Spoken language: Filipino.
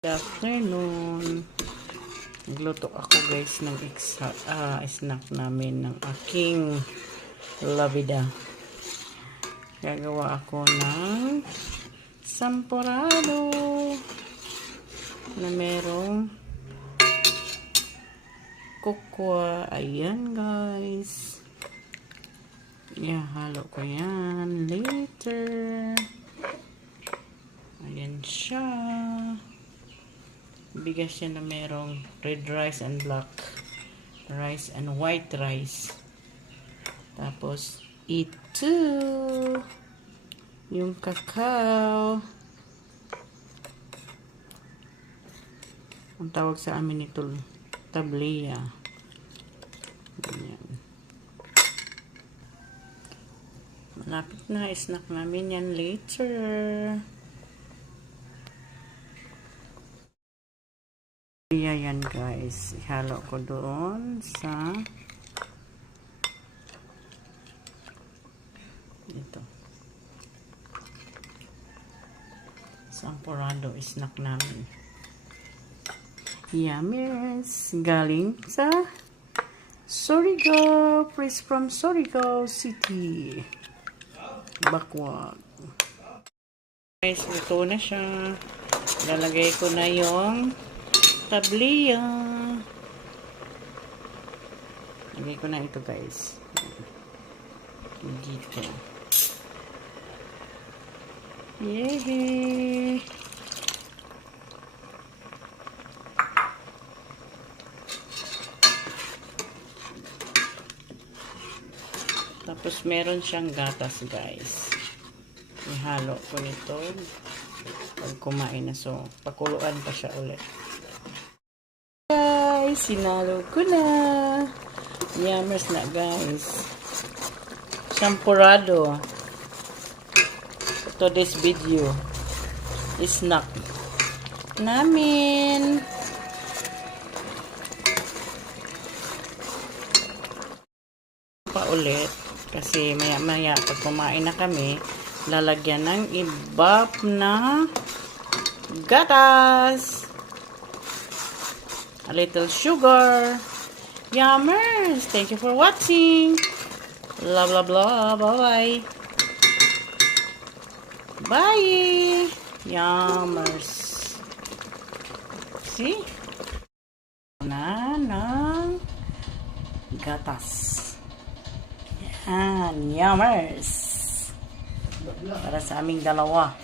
Good afternoon. Nagluto ako guys ng snack namin ng aking labida. Gagawa ako ng sampurado na merong kokwa. Ayan guys. Halo ko yan later. Ayan siya. Bigas siya na merong red rice and black rice and white rice. Tapos ito yung kakao. Ang tawag sa amin ito tablea. Ayan. Malapit na, snack namin yan later. Yan guys, ihalo ko doon sa ito. Sampurado snack namin. Yes, galing sa Surigao, fresh from Surigao City. Bakwag. Guys, ito na siya. Lalagay ko na yung tablea. Lagay ko na ito guys. Dito. Yehey! Tapos meron siyang gatas guys. Ihalo ko nito pag kumain na. So, pakuluan pa siya ulit. Guys, sinalo ko na. Yummers na guys. Sampurado. To this video. Snack namin. Pa ulit. Kasi maya pag kumain na kami, lalagyan ng ibap na gatas. A little sugar. Yummers! Thank you for watching. Blah, blah, blah. Bye-bye. Bye! Yummers. See? Na ng gatas. Yan. Yummers. Para sa aming dalawa.